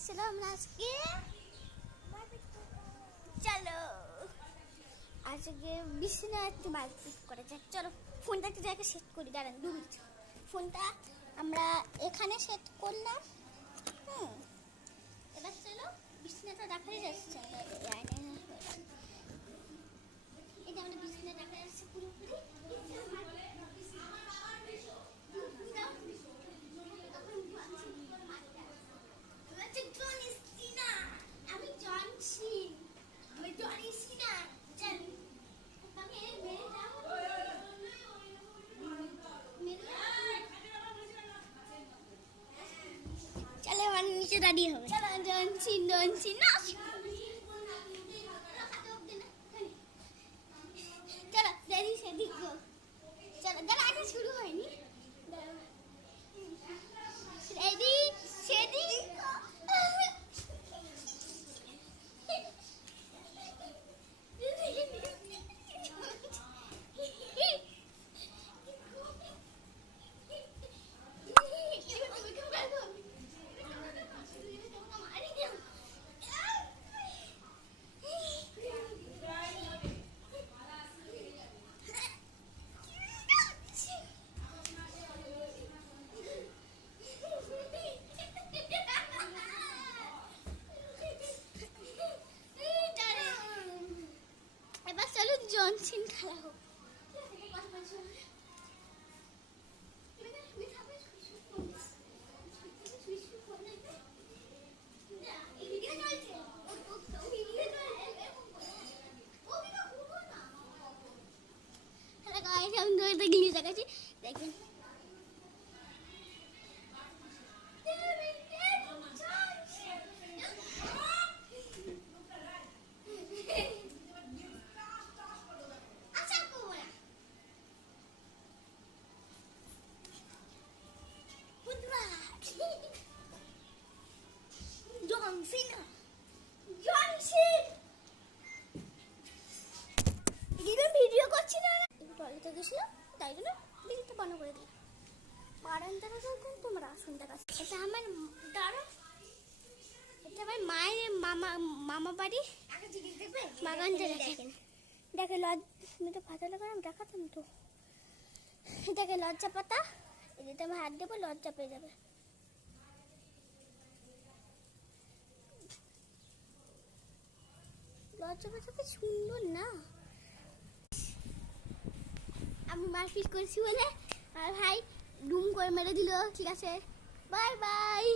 এসেছিলাম আজকে। চলো আজকে বিছানা একটু মারপিট করা যাক। চলো ফোনটা একটু জায়গায় সেট করি, দাঁড়ান 2 মিনিট। ফোনটা আমরা এখানে সেট করলাম। এবার চলো বিছানাটা দেখা যাচ্ছে। এই যে আমাদের বিছানা দেখা যাচ্ছে পুরোপুরি। চলো আমার নিচে দাঁড়িয়ে হবে। চলো জনসিন না চলো দেরি সেদিক। চলো দাঁড়া, আগে শুরু হয়নি। রেডি সেদিক। জনসিন খেলা হোক। দেখবেন ভিডিও করছি না, টয়লেটে গেছিলাম তাই জন্য ভিডিওটা বন্ধ করে দিলাম। বারান্দাটা দেখুন তোমরা, শুনতে পাচ্ছ? এটা আমার দাঁড়া, এটা আমার মায়ের মামা বাড়ি বাগানটা। দেখেন দেখে লজ্জা পাতা লাগালাম, দেখাতাম তো। দেখে লজ্জা পাতা, এদিকে আমি হাত দেবো, লজ্জা পেয়ে যাবে। লজ্জা পাতা কি সুন্দর না? আমি মারপিট করেছি বলে আর ভাই ডুম করে মেরে দিল। ঠিক আছে, বাই বাই।